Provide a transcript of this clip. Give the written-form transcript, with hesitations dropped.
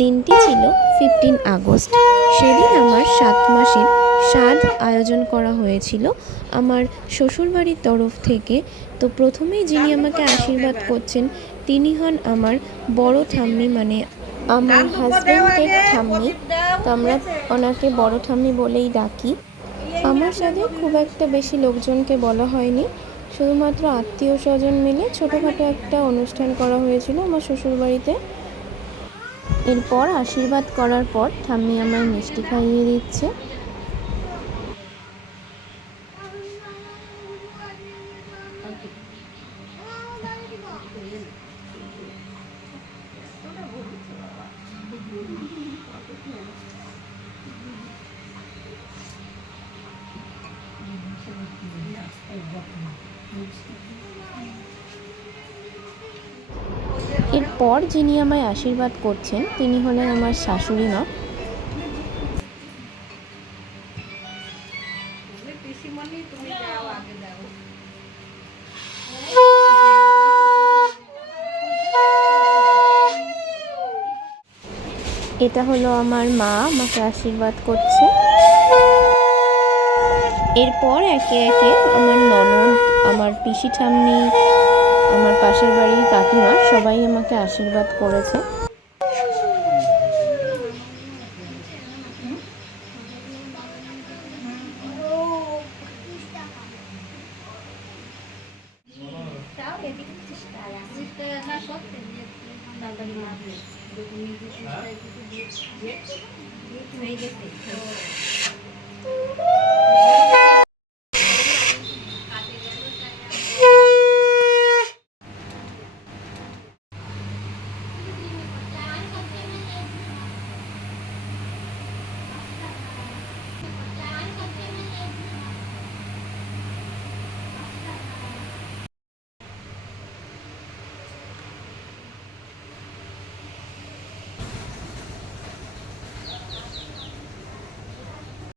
দিনটি ছিল 15 আগস্ট। সেদিন আমার 7 মাসের শ্রাদ্ধ আয়োজন করা হয়েছিল আমার শ্বশুরবাড়ির তরফ থেকে। তো প্রথমেই যিনি আমাকে আশীর্বাদ করছেন তিনি হন আমার বড় ঠাম্মি, মানে আমার হাজব্যান্ডের ঠাম্মি। তো আমরা ওনাকে বড় ঠাম্মি বলেই ডাকি। আমার সাথে খুব একটা বেশি লোকজনকে বলা হয়নি, শুধুমাত্র আত্মীয় স্বজন মিলে ছোটোখাটো একটা অনুষ্ঠান করা হয়েছিল আমার শ্বশুরবাড়িতে। এরপর আশীর্বাদ করার পর ঠাম্মি আমায় মিষ্টি খাইয়ে দিচ্ছে। এরপর যিনি আমায় আশীর্বাদ করছেন তিনি হলেন আমার শাশুড়ি মা। এটা হলো আমার মা আমাকে আশীর্বাদ করছে। এরপর একে একে আমার ননদ, আমার পিসি ঠাম্মি, আমার পাশের বাড়ির কাকিমা সবাই আমাকে আশীর্বাদ করেছে।